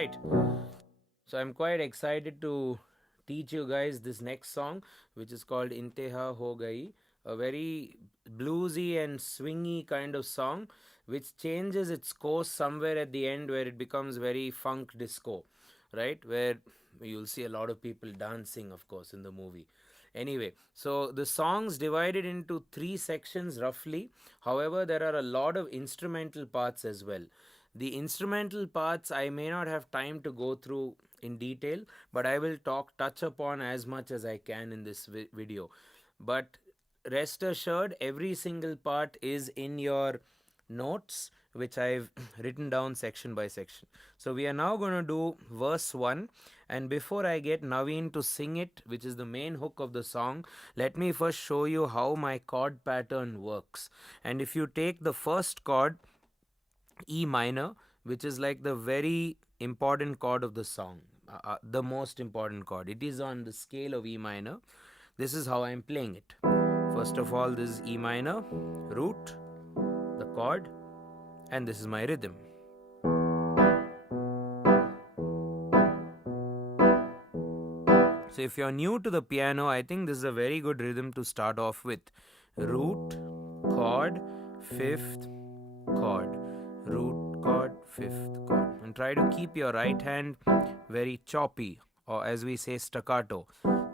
right? So I'm quite excited to teach you guys this next song, which is called Inteha Ho Gayi, a very bluesy and swingy kind of song, which changes its course somewhere at the end where it becomes very funk disco, right? Where you'll see a lot of people dancing, of course, in the movie. Anyway, so the song's divided into three sections roughly. However, there are a lot of instrumental parts as well. The instrumental parts I may not have time to go through in detail, but I will touch upon as much as I can in this video. But rest assured, every single part is in your notes, which I've written down section by section. So we are now going to do verse 1, and before I get Naveen to sing it, which is the main hook of the song, let me first show you how my chord pattern works. And if you take the first chord, E minor, which is like the very important chord of the song, the most important chord. It is on the scale of E minor. This is how I'm playing it. First of all, this is E minor, root, the chord, and this is my rhythm. So if you're new to the piano, I think this is a very good rhythm to start off with. Root, chord, fifth, chord. Root, chord, fifth, chord. And try to keep your right hand very choppy, or as we say, staccato.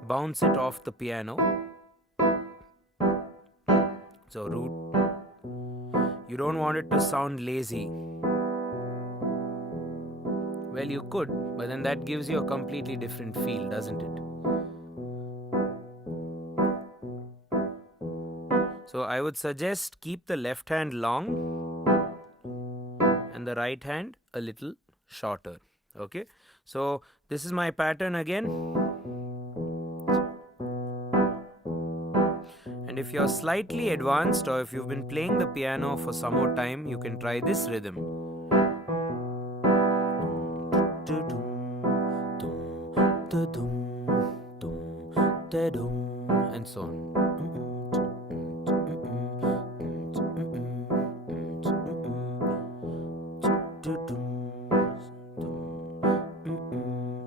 Bounce it off the piano. So root. You don't want it to sound lazy. Well, you could, but then that gives you a completely different feel, doesn't it? So I would suggest keep the left hand long and the right hand a little shorter. Okay, so this is my pattern again. And if you're slightly advanced, or if you've been playing the piano for some more time, you can try this rhythm. And so on.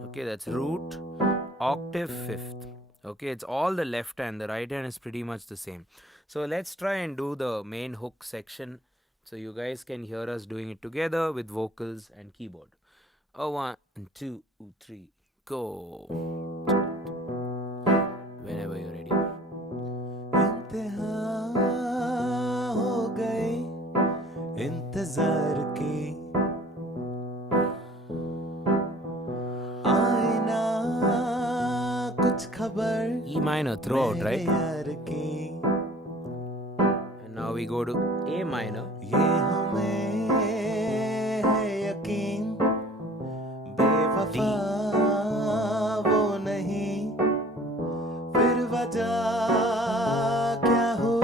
Okay, that's root, octave, fifth. Okay, it's all the left hand. The right hand is pretty much the same. So let's try and do the main hook section so you guys can hear us doing it together with vocals and keyboard. 1, 2, 3, go. Whenever you're ready. इंतहा हो गई इंतजार की आईना कुछ खबर E minor throughout, right? यार की And now we go to A minor. ये हमें है यकीन बेवफा वो नहीं फिर वजह क्या हो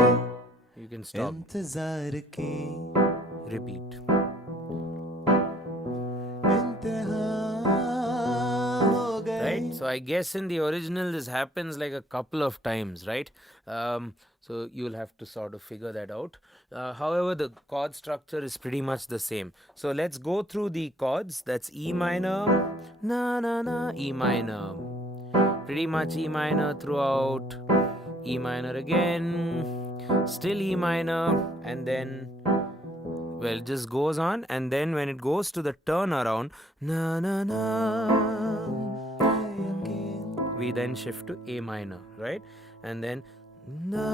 You can stop. इंतजार की Repeat. इंतहा हो गई. Right? So I guess in the original this happens like a couple of times, right? So you'll have to sort of figure that out. However, the chord structure is pretty much the same. So let's go through the chords. That's E minor, na na na, E minor. Pretty much E minor throughout. E minor again, still E minor, and then, well, it just goes on, and then when it goes to the turnaround, na na na, we then shift to A minor, right? And then na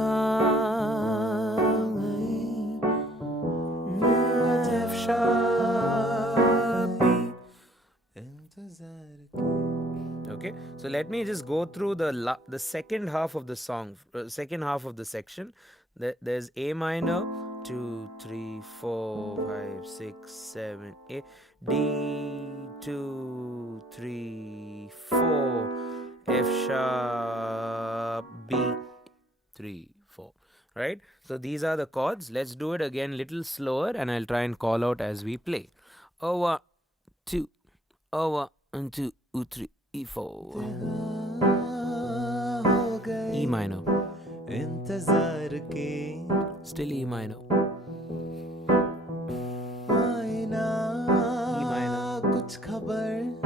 F sharp B. इंतजार की Okay, so let me just go through the second half of the song, second half of the section. There's A minor, 2, 3, 4, 5, 6, 7, 8, D, 2, 3, 4, F sharp, B, 3, 4. Right? So these are the chords. Let's do it again little slower, and I'll try and call out as we play. 1, 2, 1, 2, 3, 4. हो गई E minor. इंतजार की Still E minor. आईना E minor. कुछ खबर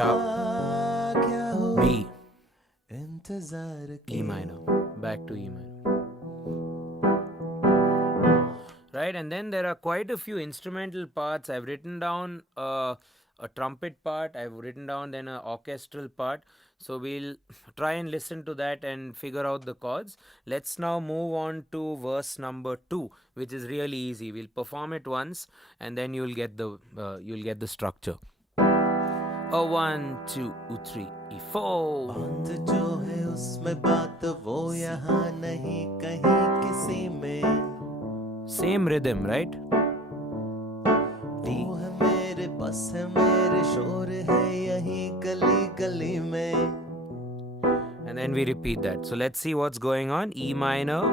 sharp, क्या हो B, इंतजार E के minor, back to E minor. Right, and then there are quite a few instrumental parts. I've written down a trumpet part, I've written down then an orchestral part. So we'll try and listen to that and figure out the chords. Let's now move on to verse number 2, which is really easy. We'll perform it once and then you'll get the structure. A 1 2 3 4. बात जो है उसमें बात वो यहाँ नहीं कहीं किसी में Same rhythm, right? वो है मेरे बस है मेरे शोर है यही गली गली में And then we repeat that. So let's see what's going on. E minor,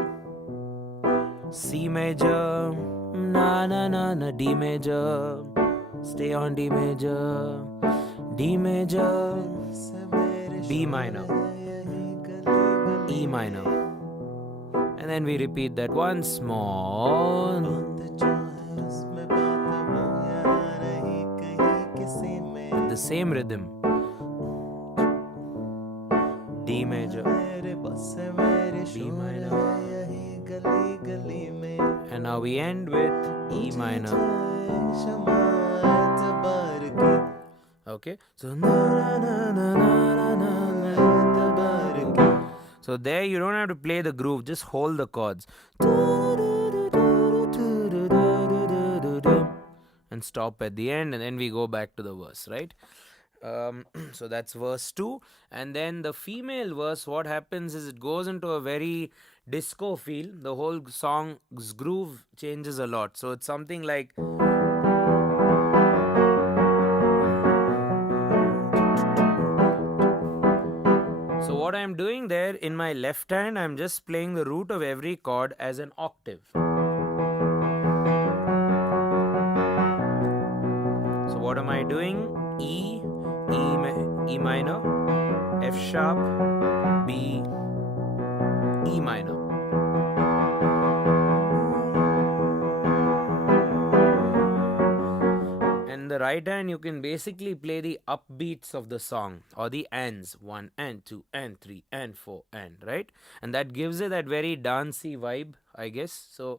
C major, na na na na, D major, stay on D major, D major, B minor, E minor. And then we repeat that once more. With the same rhythm. D major, B minor, and now we end with E minor. Okay, so so there you don't have to play the groove, just hold the chords and stop at the end, and then we go back to the verse, right? So that's verse 2, and then the female verse, what happens is it goes into a very disco feel. The whole song's groove changes a lot, so it's something like so what I'm doing there, in my left hand I'm just playing the root of every chord as an octave. So what am I doing? E minor, F sharp, B, E minor. And the right hand you can basically play the upbeats of the song or the ands, 1 and 2 and 3 and 4 and, right? And that gives it that very dancey vibe, I guess. So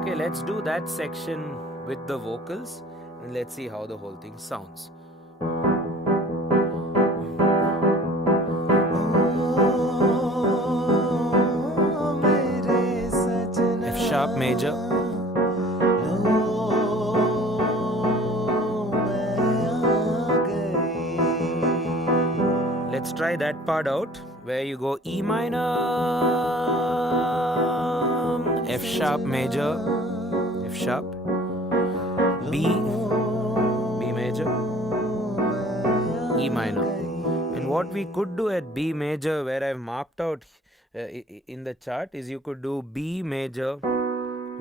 okay, let's do that section with the vocals and let's see how the whole thing sounds. F sharp major, let's try that part out where you go E minor, F sharp major, F sharp, B major, E minor. And what we could do at B major, where I've marked out in the chart, is you could do B major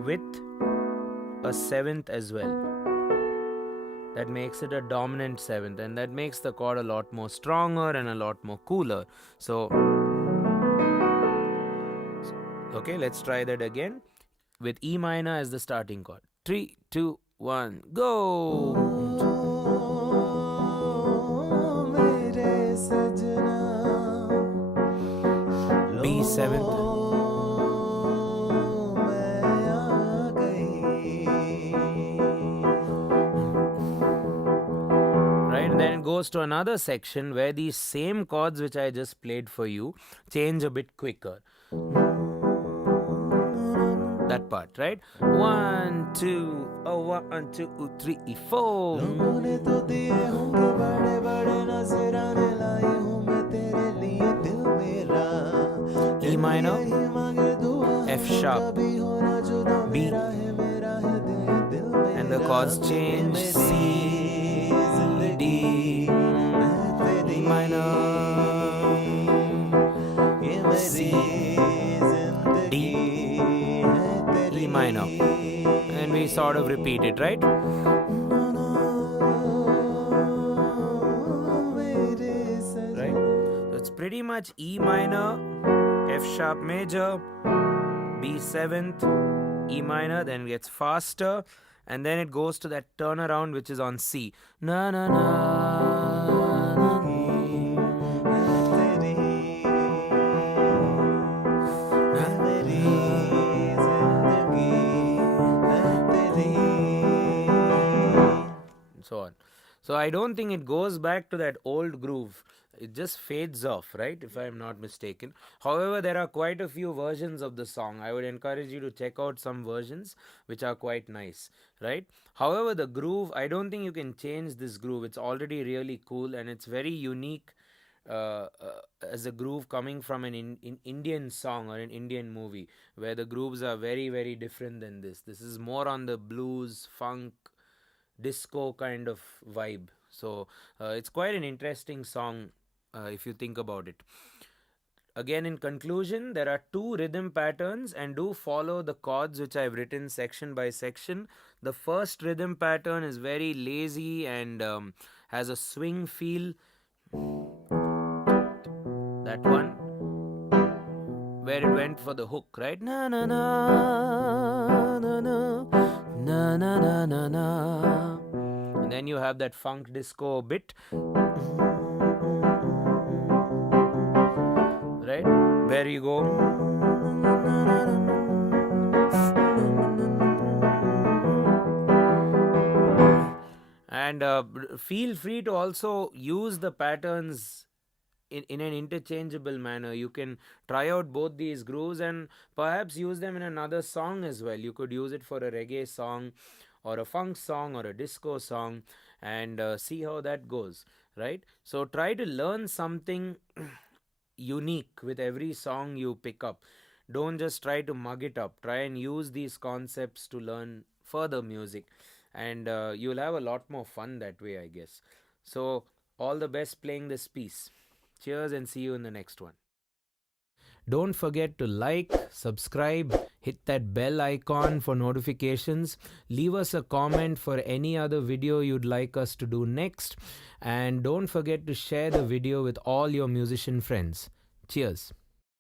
with a 7th as well. That makes it a dominant 7th, and that makes the chord a lot more stronger and a lot more cooler. So okay, let's try that again with E minor as the starting chord. 3 2 1 go. B 7th, right? And then it goes to another section where these same chords which I just played for you change a bit quicker. That part, right? 1 2 1 2 3 4. E minor, F sharp, B, and the chords change. C, D, E minor, C, D, E minor, and we sort of repeat it, right? Right? So it's pretty much E minor, F sharp major, B 7th, E minor, then gets faster, and then it goes to that turnaround which is on C. Na na na na and so on. So I don't think it goes back to that old groove. It just fades off, right? If I'm not mistaken. However, there are quite a few versions of the song. I would encourage you to check out some versions which are quite nice, right? However, the groove, I don't think you can change this groove. It's already really cool and it's very unique as a groove coming from an Indian song or an Indian movie where the grooves are very, very different than this. This is more on the blues, funk, disco kind of vibe. So it's quite an interesting song if you think about it. Again, in conclusion, there are two rhythm patterns and do follow the chords which I've written section by section. The first rhythm pattern is very lazy and has a swing feel. That one where it went for the hook, right? Na na na na na na na na na na. And then you have that funk disco bit, right? Where you go. And feel free to also use the patterns in an interchangeable manner. You can try out both these grooves and perhaps use them in another song as well. You could use it for a reggae song or a funk song or a disco song and see how that goes, right? So try to learn something unique with every song you pick up. Don't just try to mug it up. Try and use these concepts to learn further music, and you'll have a lot more fun that way, I guess. So, all the best playing this piece. Cheers and see you in the next one. Don't forget to like, subscribe, hit that bell icon for notifications, leave us a comment for any other video you'd like us to do next, and don't forget to share the video with all your musician friends. Cheers.